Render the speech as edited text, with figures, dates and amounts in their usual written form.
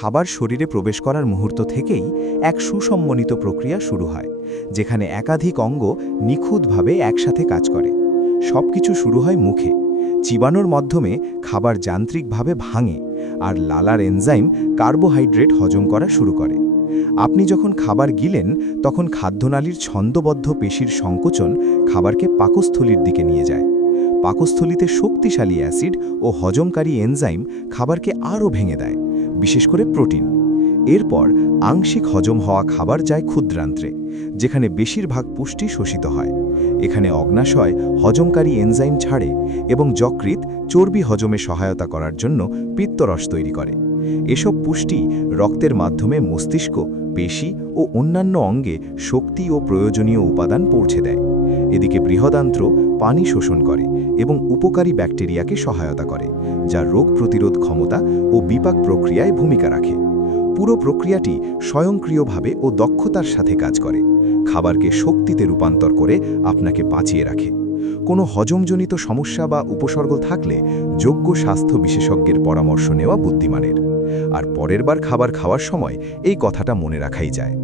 খাবার শরীরে প্রবেশ করার মুহূর্ত থেকেই এক সুসম্মনিত প্রক্রিয়া শুরু হয়, যেখানে একাধিক অঙ্গ নিখুঁতভাবে একসাথে কাজ করে। সবকিছু শুরু হয় মুখে। চিবানোর মাধ্যমে খাবার যান্ত্রিকভাবে ভাঙে, আর লালার এনজাইম কার্বোহাইড্রেট হজম করা শুরু করে। আপনি যখন খাবার গিলেন, তখন খাদ্যনালীর ছন্দবদ্ধ পেশির সংকোচন খাবারকে পাকস্থলীর দিকে নিয়ে যায়। পাকস্থলীতে শক্তিশালী অ্যাসিড ও হজমকারী এনজাইম খাবারকে আরও ভেঙে দেয়, বিশেষ করে প্রোটিন। এরপর আংশিক হজম হওয়া খাবার যায় ক্ষুদ্রান্ত্রে, যেখানে বেশিরভাগ পুষ্টি শোষিত হয়। এখানে অগ্নাশয় হজমকারী এনজাইম ছাড়ে এবং যকৃৎ চর্বি হজমে সহায়তা করার জন্য পিত্তরস তৈরি করে। এসব পুষ্টি রক্তের মাধ্যমে মস্তিষ্ক, পেশি ও অন্যান্য অঙ্গে শক্তি ও প্রয়োজনীয় উপাদান পৌঁছে দেয়। এদিকে বৃহদান্ত্র পানি শোষণ করে এবং উপকারী ব্যাকটেরিয়াকে সহায়তা করে, যা রোগ প্রতিরোধ ক্ষমতা ও বিপাক প্রক্রিয়ায় ভূমিকা রাখে। পুরো প্রক্রিয়াটি স্বয়ংক্রিয়ভাবে ও দক্ষতার সাথে কাজ করে, খাবারকে শক্তিতে রূপান্তর করে আপনাকে বাঁচিয়ে রাখে। কোনো হজমজনিত সমস্যা বা উপসর্গ থাকলে যোগ্য স্বাস্থ্য বিশেষজ্ঞের পরামর্শ নেওয়া বুদ্ধিমানের। আর পরের বার খাবার খাওয়ার সময় এই কথাটা মনে রাখাই যায়।